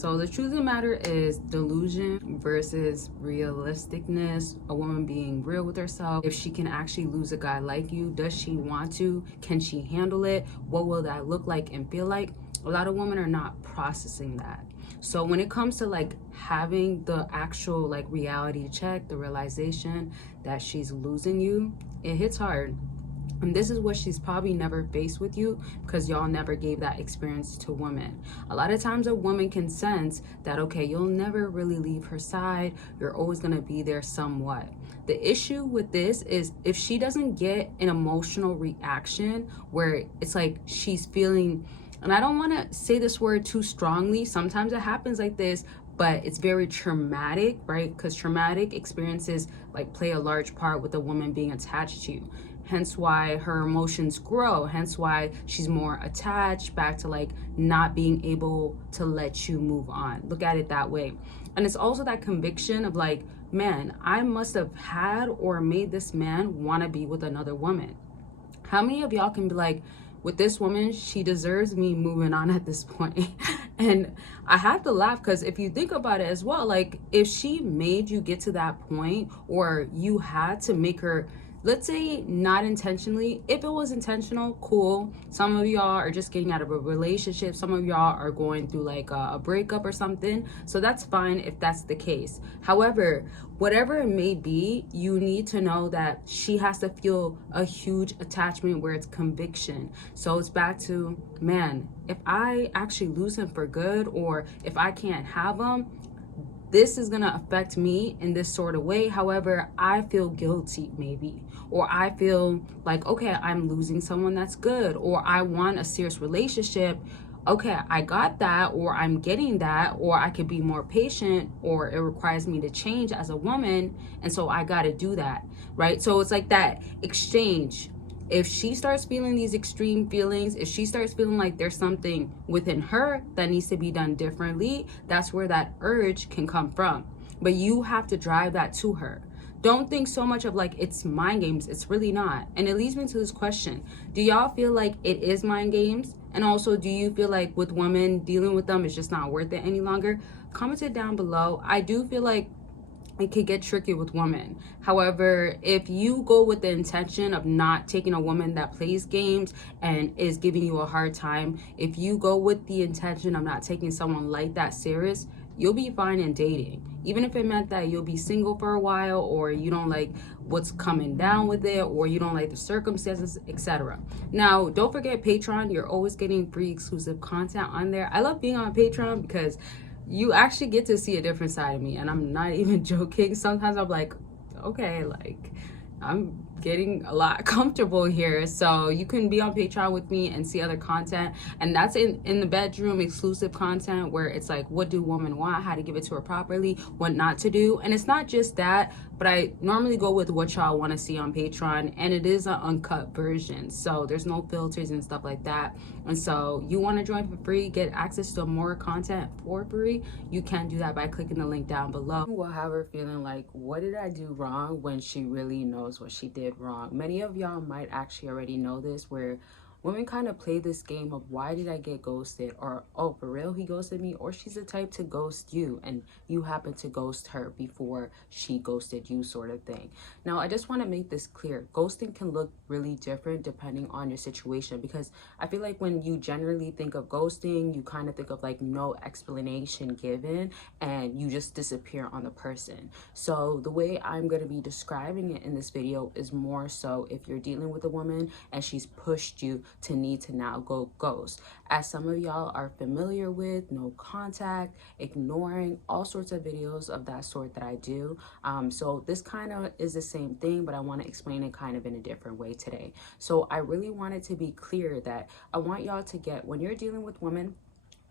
So the truth of the matter is delusion versus realisticness. A woman being real with herself. If she can actually lose a guy like you, does she want to? Can she handle it? What will that look like and feel like? A lot of women are not processing that. So when it comes to like having the actual like reality check, the realization that she's losing you, it hits hard. And this is what she's probably never faced with you, because y'all never gave that experience to women. A lot of times a woman can sense that, okay, you'll never really leave her side. You're always going to be there somewhat. The issue with this is if she doesn't get an emotional reaction where it's like she's feeling, and I don't want to say this word too strongly. Sometimes it happens like this, but it's very traumatic, right? Because traumatic experiences like play a large part with a woman being attached to you. Hence why her emotions grow, hence why she's more attached, back to like not being able to let you move on. Look at it that way. And it's also that conviction of like, man, I must have had or made this man want to be with another woman. How many of y'all can be like, with this woman, she deserves me moving on at this point? And I have to laugh, because if you think about it as well, like if she made you get to that point, or you had to make her, let's say not intentionally, if it was intentional, cool. Some of y'all are just getting out of a relationship. Some of y'all are going through like a breakup or something. So that's fine if that's the case. However, whatever it may be, you need to know that she has to feel a huge attachment where it's conviction. So it's back to, man, if I actually lose him for good, or if I can't have him, this is going to affect me in this sort of way. However, I feel guilty maybe, or I feel like, okay, I'm losing someone that's good, or I want a serious relationship. Okay, I got that, or I'm getting that, or I could be more patient, or it requires me to change as a woman. And so I got to do that, right? So it's like that exchange. If she starts feeling these extreme feelings, if she starts feeling like there's something within her that needs to be done differently, that's where that urge can come from. But you have to drive that to her. Don't think so much of like it's mind games. It's really not. And it leads me to this question. Do y'all feel like it is mind games? And also, do you feel like with women, dealing with them is just not worth it any longer? Comment it down below. I do feel like it could get tricky with women. However, if you go with the intention of not taking a woman that plays games and is giving you a hard time, if you go with the intention of not taking someone like that serious, you'll be fine in dating. Even if it meant that you'll be single for a while, or you don't like what's coming down with it, or you don't like the circumstances, etc. Now, don't forget Patreon. You're always getting free exclusive content on there. I love being on Patreon because you actually get to see a different side of me, and I'm not even joking. Sometimes I'm like, okay, like I'm getting a lot comfortable here. So you can be on Patreon with me and see other content, and that's in the bedroom exclusive content, where it's like, what do women want, how to give it to her properly, what not to do. And it's not just that, but I normally go with what y'all want to see on Patreon, and it is an uncut version, so there's no filters and stuff like that. And so you want to join for free, get access to more content for free, you can do that by clicking the link down below. Will have her feeling like, what did I do wrong, when she really knows what she did wrong. Many of y'all might actually already know this, where women kind of play this game of, why did I get ghosted? Or, oh, for real, he ghosted me? Or she's the type to ghost you, and you happen to ghost her before she ghosted you, sort of thing. Now, I just want to make this clear. Ghosting can look really different depending on your situation, because I feel like when you generally think of ghosting, you kind of think of like no explanation given, and you just disappear on the person. So the way I'm going to be describing it in this video is more so if you're dealing with a woman and she's pushed you to need to now go ghost. As some of y'all are familiar with, no contact, ignoring, all sorts of videos of that sort that I do. So this kind of is the same thing, but I want to explain it kind of in a different way today. So I really want it to be clear that I want y'all to get, when you're dealing with women,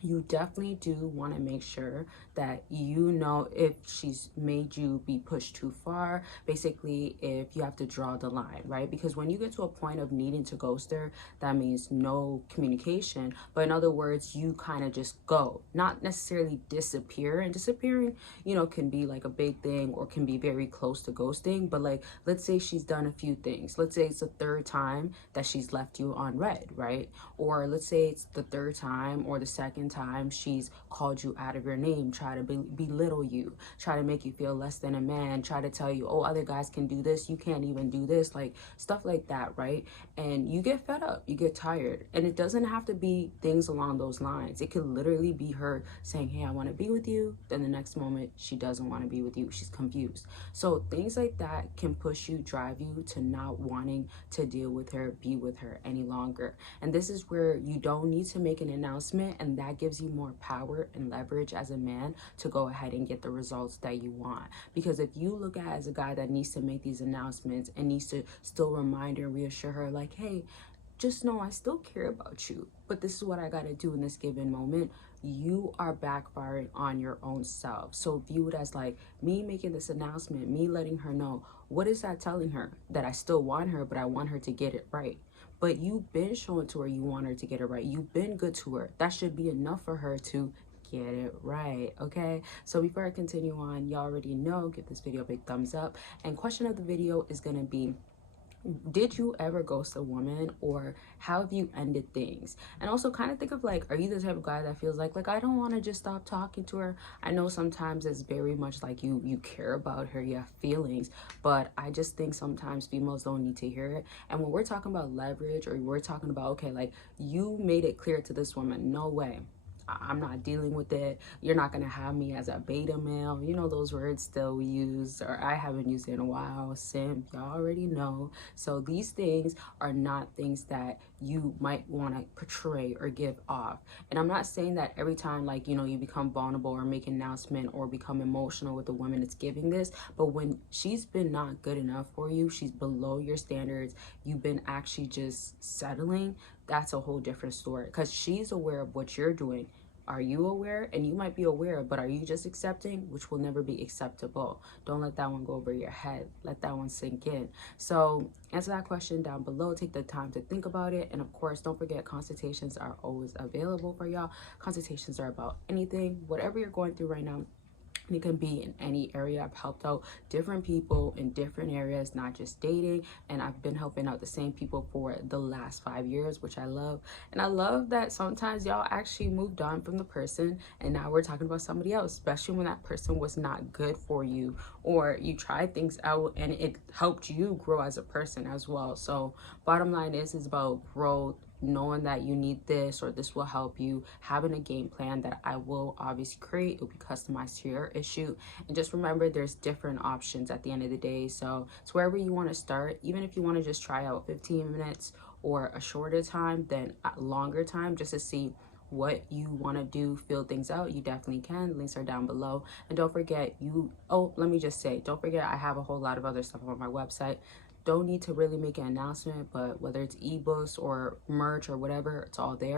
you definitely do want to make sure that you know if she's made you be pushed too far, basically if you have to draw the line, right? Because when you get to a point of needing to ghost her, that means no communication, but in other words, you kind of just go, not necessarily disappear. And disappearing, you know, can be like a big thing, or can be very close to ghosting. But like, let's say she's done a few things. Let's say it's the third time that she's left you on red, right? Or let's say it's the third time or the second times she's called you out of your name, try to belittle you, try to make you feel less than a man, try to tell you, oh, other guys can do this, you can't even do this, like stuff like that, right? And you get fed up, you get tired. And it doesn't have to be things along those lines. It could literally be her saying, hey, I want to be with you. Then the next moment she doesn't want to be with you. She's confused. So things like that can push you, drive you to not wanting to deal with her, be with her any longer. And this is where you don't need to make an announcement, and that gives you more power and leverage as a man to go ahead and get the results that you want. Because if you look at as a guy that needs to make these announcements and needs to still remind her, reassure her, like, hey, just know I still care about you, but this is what I got to do in this given moment, you are backfiring on your own self. So view it as like me making this announcement, me letting her know. What is that telling her? That I still want her, but I want her to get it right. But you've been showing to her you want her to get it right. You've been good to her. That should be enough for her to get it right. Okay, so before I continue on, you already know, give this video a big thumbs up. And question of the video is gonna be, did you ever ghost a woman, or how have you ended things? And also kind of think of like, are you the type of guy that feels like I don't want to just stop talking to her? I know sometimes it's very much like you care about her, you have feelings, but I just think sometimes females don't need to hear it. And when we're talking about leverage, or we're talking about, okay, like you made it clear to this woman, no way, I'm not dealing with it. You're not going to have me as a beta male. You know, those words still we use, or I haven't used it in a while. Simp, y'all already know. So these things are not things that you might want to portray or give off. And I'm not saying that every time, like, you know, you become vulnerable or make an announcement or become emotional with a woman, it's giving this. But when she's been not good enough for you, she's below your standards, you've been actually just settling, that's a whole different story, because she's aware of what you're doing. Are you aware? And you might be aware, but are you just accepting? Which will never be acceptable. Don't let that one go over your head. Let that one sink in. So answer that question down below. Take the time to think about it. And of course, don't forget, consultations are always available for y'all. Consultations are about anything, whatever you're going through right now. It can be in any area. I've helped out different people in different areas, not just dating. And I've been helping out the same people for the last 5 years, which I love. And I love that sometimes y'all actually moved on from the person and now we're talking about somebody else, especially when that person was not good for you, or you tried things out and it helped you grow as a person as well. So bottom line is about growth, knowing that you need this or this will help you, having a game plan that I will obviously create. It will be customized to your issue. And just remember, there's different options at the end of the day. So it's wherever you want to start. Even if you want to just try out 15 minutes or a shorter time than a longer time, just to see what you want to do, fill things out, you definitely can. Links are down below. And don't forget, let me just say, don't forget, I have a whole lot of other stuff on my website. Don't need to really make an announcement, but whether it's ebooks or merch or whatever, it's all there.